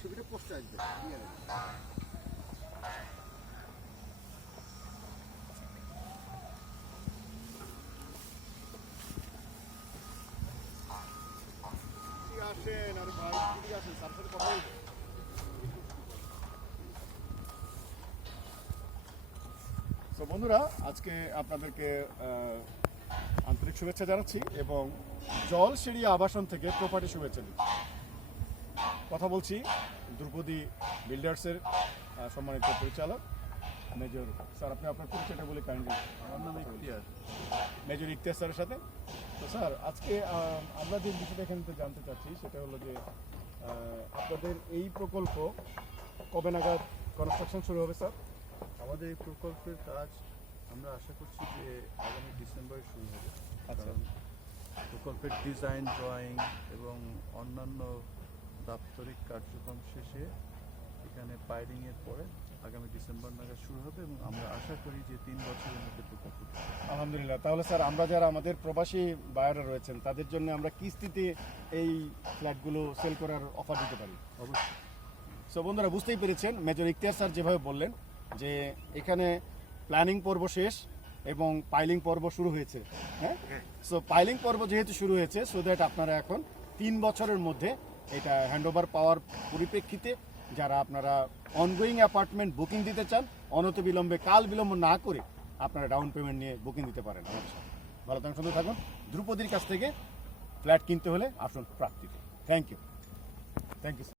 ছবিটা পোস্টে আসবে। আসেন আর ভাই ঠিক আসেন, স্যার সাথে কথা বলবো। তো বন্ধুরা, আজকে আপনাদেরকে আন্তরিক শুভেচ্ছা জানাচ্ছি এবং জলসিঁড়ি আবাসন থেকে প্রপার্টি শুভেচ্ছা দিচ্ছি। কথা বলছি দ্রৌপদী বিল্ডার্সের সম্মানিত পরিচালক মেজর স্যার, আপনি আপনার পরিচয়টা বলে কাইন্ডলি। আমার নাম ইখতিয়ার। মেজর ইখতিয়ার স্যারের সাথে। তো স্যার, আজকে আমরা যে বিষয়টা এখানে জানতে চাচ্ছি সেটা হলো যে আপনাদের এই প্রকল্প কবে নাগাদ কনস্ট্রাকশন শুরু হবে স্যার? আমাদের এই প্রকল্পের কাজ আমরা আশা করছি যে আগামী ডিসেম্বরে শুরু হবে। আচ্ছা। কারণ প্রকল্পের ডিজাইন, ড্রয়িং এবং অন্যান্য দাপ্তরিক কার্যক্রম শেষে এখানে পাইলিংয়ের পরে আগামী ডিসেম্বর নাগাদ শুরু হবে এবং আমরা আশা করি যে 3 বছরের মধ্যে প্রকল্প। আলহামদুলিল্লাহ। তাহলে স্যার, আমরা যারা আমাদের প্রবাসী বায়াররা রয়েছেন তাদের জন্য আমরা কিস্তিতে এই ফ্ল্যাটগুলো সেল করার অফার দিতে পারি? অবশ্যই। সো বন্ধুরা, বুঝতেই পেরেছেন মেজর ইখতিয়ার স্যার যেভাবে বললেন যে এখানে প্ল্যানিং পর্ব শেষ এবং পাইলিং পর্ব শুরু হয়েছে। হ্যাঁ, সো পাইলিং পর্ব যেহেতু শুরু হয়েছে, সো দ্যাট আপনারা এখন 3 বছরের মধ্যে এটা হ্যান্ডওভার পাওয়ার পরিপ্রেক্ষিতে যারা আপনারা অনগোয়িং অ্যাপার্টমেন্ট বুকিং দিতে চান, অনতিবিলম্বে কাল বিলম্ব না করে আপনারা ডাউন পেমেন্ট নিয়ে বুকিং দিতে পারেন আমাদের সাথে। ভালো থাকুন, সুন্দর থাকুন। দ্রৌপদীর কাছ থেকে ফ্ল্যাট কিনতে হলে আসুন প্রাপ্তিতে। Thank you.